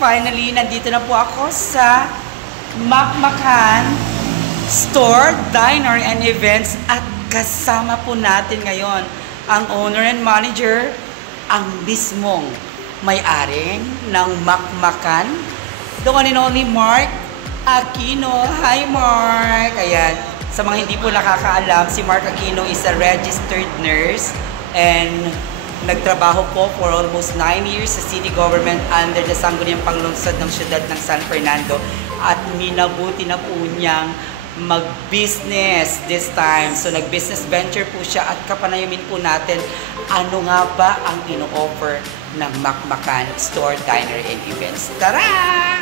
finally, nandito na po ako sa Makmakan Store, Diner and Events at kasama po natin ngayon ang owner and manager, ang mismong may-aring ng Makmakan, the one and only Mark Aquino. Hi Mark! Ayan, sa mga hindi po nakakaalam, si Mark Aquino is a registered nurse and nagtrabaho po for almost 9 years sa city government under the Sangguniang Panglungsod ng siyudad ng San Fernando at minabuti na po niyang mag-business this time. So nag-business venture po siya at kapanayamin po natin ano nga ba ang ino-offer ng Makmakan Store, Diner and Events. Tara!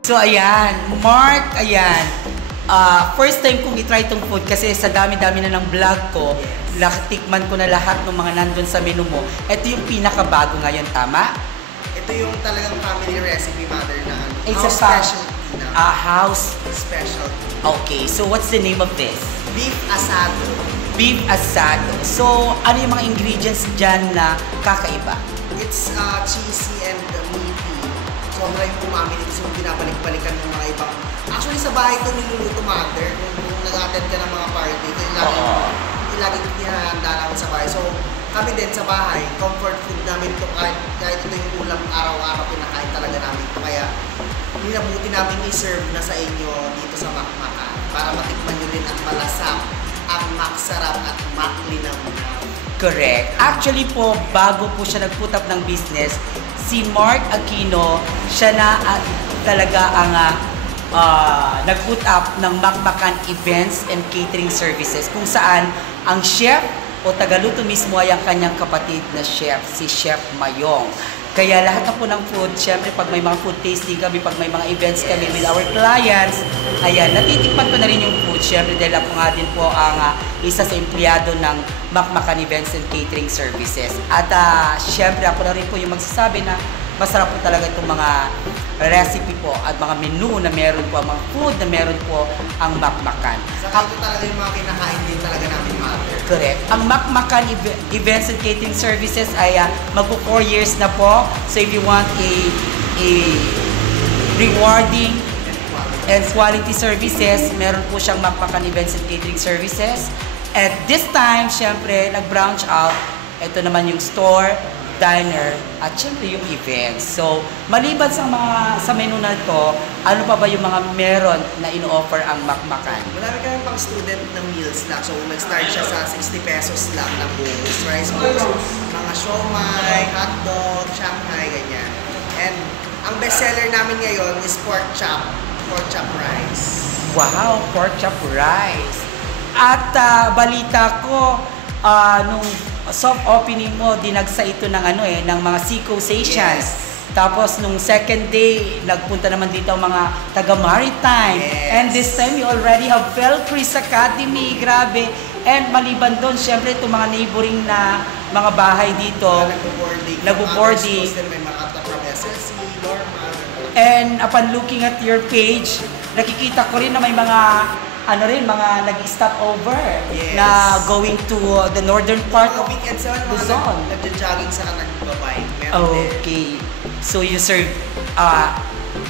So ayan, Mark, ayan. First time kong i-try itong food kasi sa dami-dami na ng vlog ko, tikman ko na lahat ng mga nandun sa menu mo. Ito yung pinakabago ngayon, tama? Ito yung talagang family recipe, mother, na It's house a specialty na. House Specialty. Okay, so what's the name of this? Beef asado. Beef asado. So, ano yung mga ingredients dyan na kakaiba? It's cheesy and meaty. Sobra yung umami nito. So, binabalik-balikan ng mga ibang. Actually, sa bahay ito niluluto, mother. Kung nag-attend ka ng mga party, ito yung lagi hinahanda namin sa bahay. So, kami din sa bahay, comfort food namin ito kahit ito yung ulam araw-araw pinakain talaga namin ito. Kaya, minabuti namin i-serve na sa inyo dito sa Makmakan para matikman nyo din ang malasap, ang maksarap at maklinaw na. Correct. Actually po, bago po siya nag-put up ng business, si Mark Aquino, siya na talaga ang nag-put up ng Makmakan Events and Catering Services kung saan ang chef o tagaluto mismo ay ang kanyang kapatid na chef, si Chef Mayong. Kaya lahat na po ng food, syempre pag may mga food tasting kami, pag may mga events kami with our clients, ayan, natitikman ko na rin yung food. Syempre dahil ako nga din po ang isa sa empleyado ng Makmakan Events and Catering Services. At syempre ako na rin po yung magsasabi na masarap po talaga itong mga recipe po at mga menu na meron po, mga food na meron po ang Makmakan. Saka ito talaga yung mga kinakain din talaga namin, mother. Correct. Ang Makmakan Events and Catering Services ay magpo 4 years na po. So if you want a rewarding and quality services, meron po siyang Makmakan Events and Catering Services. At this time, syempre, nag-branch out. Ito naman yung store, diner, at syempre yung events. So, maliban sa menu na ito, ano pa ba yung mga meron na ino-offer ang Makmakan? Marami kami pang student ng meals lang. So, nag-start siya sa 60 pesos lang na bowls, rice bowls, mga siomai, hotdog, shanghai, ganyan. And ang bestseller namin ngayon is pork chop rice. Wow, pork chop rice. At balita ko, nung soft opening mo, dinagsa ito ng ng mga Seacoast Asians. Yes. Tapos nung second day, nagpunta naman dito ang mga taga-maritime. Yes. And this time, you already have Felcris Academy. Grabe. And maliban doon, syempre itong mga neighboring na mga bahay dito. Nagbo-boarding. May mga from SSC, Normal. And upon looking at your page, nakikita ko rin na may mga mga nag-stop over na going to the northern part of weekends naman, Luzon. Nagja-jogging sa nagbabike. Okay. So you serve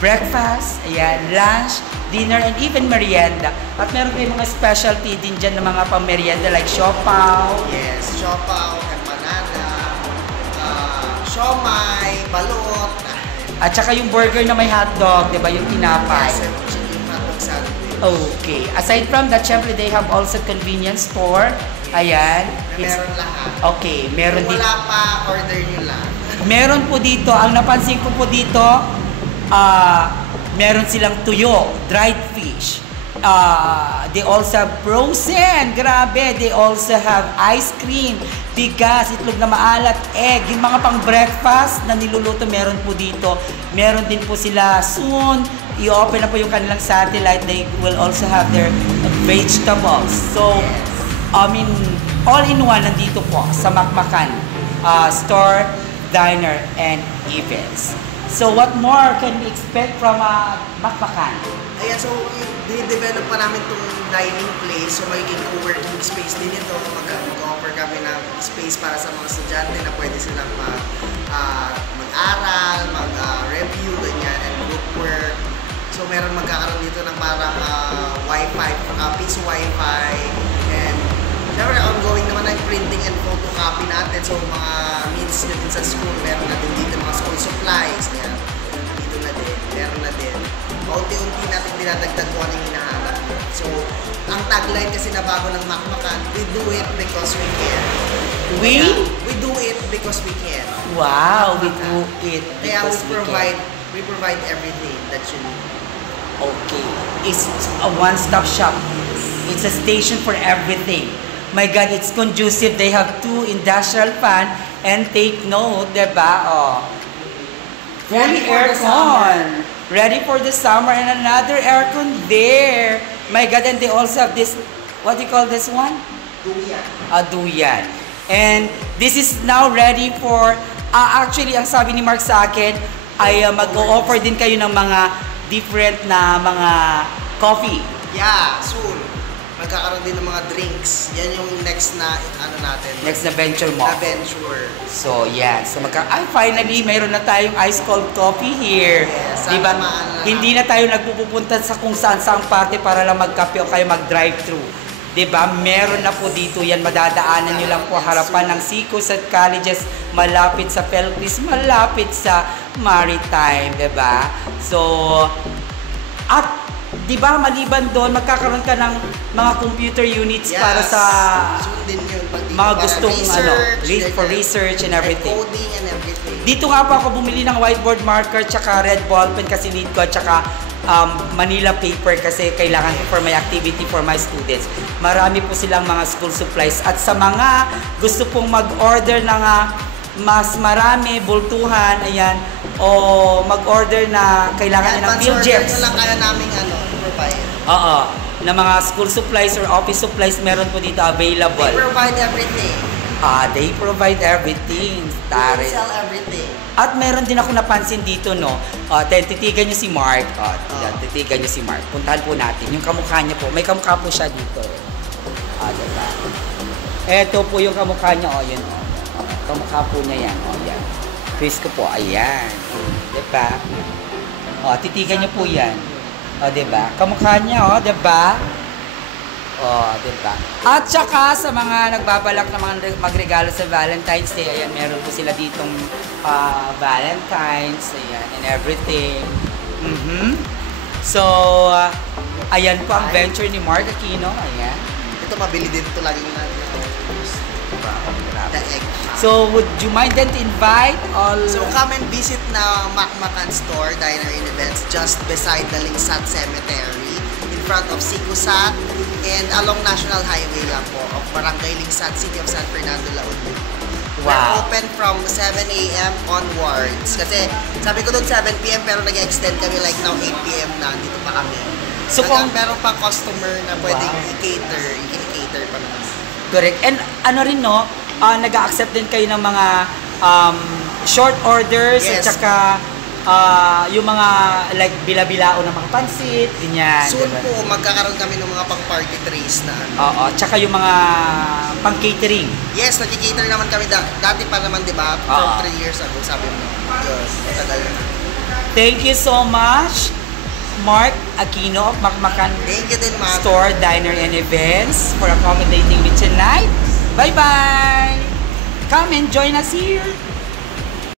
breakfast, ayan, lunch, dinner, and even merienda. At meron kayong mga specialty din dyan ng mga pang-merienda like siopaw. Yes, siopaw, empanada, siomai, balot. At saka yung burger na may hotdog, di ba, yung tinapay. Yes, chicken hotdog salad. Okay. Aside from that, syempre they have also convenience store. Ayan. Meron lahat. Okay. Meron Kung wala pa, order nyo lang. Meron po dito, ang napansin ko po dito, meron silang tuyo, dried fish. They also have frozen, grabe. They also have ice cream, bigas, itlog na maalat, egg. Yung mga pang breakfast na niluluto, meron po dito. Meron din po sila soon. I-open na po yung kanilang satellite. They will also have their vegetables. So, all in one nandito po sa Makmakan Store, Diner, and Events. So, what more can we expect from Makmakan? Ayan, so, i-develop pa namin itong dining place. So, magiging co-working space din ito. Mag-offer kami ng space para sa mga estudyante na pwede silang mag-aral, mag-review, ganyan, and group work. So meron magkakaroon dito ng parang Wi-Fi, piece Wi-Fi, and syempre ongoing naman ang printing and photocopy natin. So mga means nyo din sa school, meron na din dito mga school supplies, yan. Dito na din, meron na din. Paunti-unti natin dinadagdag kung anong hinahanap. So, ang tagline kasi na bago ng Makmakan, we do it because we can. We do it because we can. Wow, we do it Kaya because we can. we provide everything that you need. Okay. It's a one-stop shop. It's a station for everything. My God, it's conducive. They have 2 industrial fan and take note, diba? Oh. Fully aircon. Ready for the summer and another aircon there. My God, and they also have this, what do you call this one? Duyan. A duyan. And this is now ready for, actually, ang sabi ni Mark sa akin, ay mag-o-offer din kayo ng mga different na mga coffee. Yeah, soon. Magkakaroon din ng mga drinks. Yan yung next na natin. Next na venture mo. Na venture. So, yan. So, finally, mayroon na tayong ice cold coffee here. Yes, diba? sana Hindi na tayo nagpupunta sa kung saan-saang party para lang magkape o kayo mag-drive-thru. Diba? Meron na po dito yan. Madadaanan nyo lang po harapan ng SICOS at colleges. Malapit sa Pelcris, malapit sa Maritime. Diba? So, at diba, maliban doon, magkakaroon ka ng mga computer units para sa din yun, mga gustong research, for research and everything. Coding and everything. Dito nga po ako bumili ng whiteboard marker tsaka red ball pen kasi need ko tsaka Manila paper kasi kailangan ko for my activity for my students. Marami po silang mga school supplies at sa mga gusto pong mag-order ng mas marami, bultuhan, ayan, o mag-order na kailangan ng field gems. Advance order lang kaya namin provide. Oo, na mga school supplies or office supplies meron po dito available. They provide everything. They provide everything. They sell everything. At meron din ako napansin dito, no? Titigan niyo si Mark. Titigan niyo si Mark. Puntahan po natin. Yung kamukha niya po. May kamukha po siya dito. Diba? Ito po yung kamukha niya. Yun. Kamukha po niya yan. Yan. Twist ko po. Ayan. Diba? Titigan niyo po yan. Diba? Kamukha niya, diba? Diba? At saka sa mga nagbabalak na mga magregalo sa Valentine's Day, ayan, meron po sila ditong Valentine's, ayan, and everything. So, ayan po ang venture ni Mark Aquino, ayan. Ito mabili din ito laging na the egg. So, would you mind then to invite all... So, come and visit na Makmakan Store, Diner and Events, just beside the Lingsat Cemetery, in front of SICOSAT, and along National Highway lang po, of Barangay Lingsat, City of San Fernando, La Union. Wow. We're open from 7 a.m. onwards. Kasi, sabi ko doon 7 p.m. pero nag-extend kami like now 8 p.m. na, dito pa kami. So, kung meron pa customer na pwedeng i-cater pa naman. correct. And ano rin, no, nag-accept din kayo ng mga short orders, Yes. at saka yung mga like bila-bilao ng mga pansit, ganyan. Soon diba? po, magkakaroon kami ng mga pang-party trays na Tsaka yung mga pang-catering. Yes, nag-cater naman kami dati pa naman, di ba? 3 years ago, sabi mo. Yes, matagal na. Thank you so much, Mark Aquino of Makmakan Thank you din, Mark. Store, Diner and Events for accommodating me tonight. Bye-bye! Come and join us here!